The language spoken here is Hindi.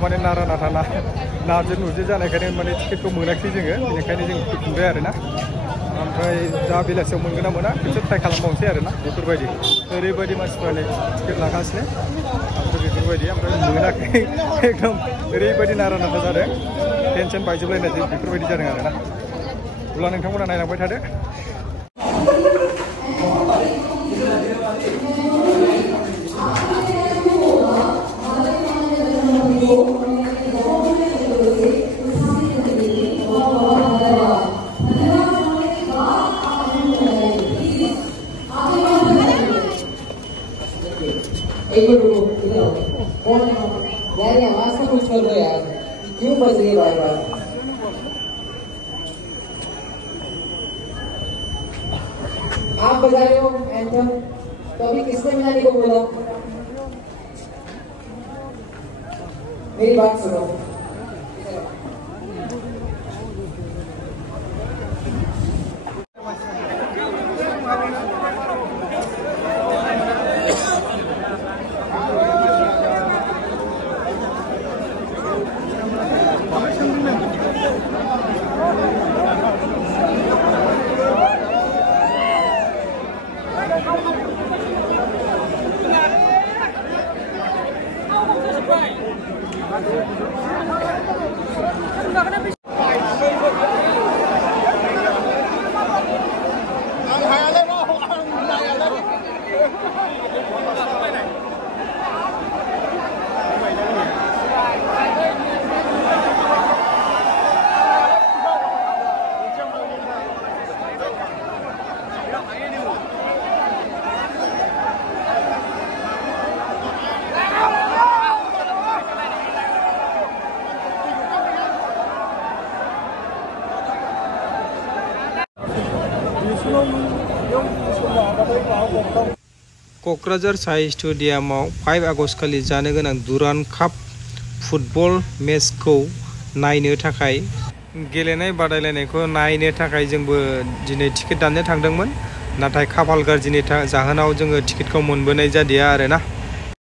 माने नारा नाथा नारजि नुरजि जानायखायनो माने टिकेटखौ मोनाखै जोङो बेनिखायनो जों फैफिनबाय आरोना ओमफ्राय दा बेलासियाव मोनगोन ना मोना खेबसे ट्राइ खालामबावनोसै आरोना बेफोरबायदि ओरैबायदि मानसिफ्रानो टिकेट लागासिनो ओमफ्राय बेफोरबायदि ओमफ्राय मोनाखै एकदम ओरैबायदि नारा नाथा जादों टेनसन बायजोबलायनाय बेफोरबायदि जादों आरोना अब्ला नोंथांमोना नायलांबाय थादो यार ये आवाज से कुछ कर रहे यार क्यों बज रही है बार बार आप बजा रहे हो एंथम तो अभी किसने मिलाने को बोला मेरी बात सुनो क'क्राझार साइ स्टेडियामाव 5 आगस्ट खालि जानो गोनां दुरान्ड काप फुटबल मेचखौ नायनो थाखाय गेलेनाय बादायलायनायखौ नायनो थाखाय जोंबो दिनै टिकेट दाननो थांदोंमोन नाथाय खाफाल गाज्रिनि जाहोनाव जोङो टिकेटखौ मोनबोनाय जादिया आरोना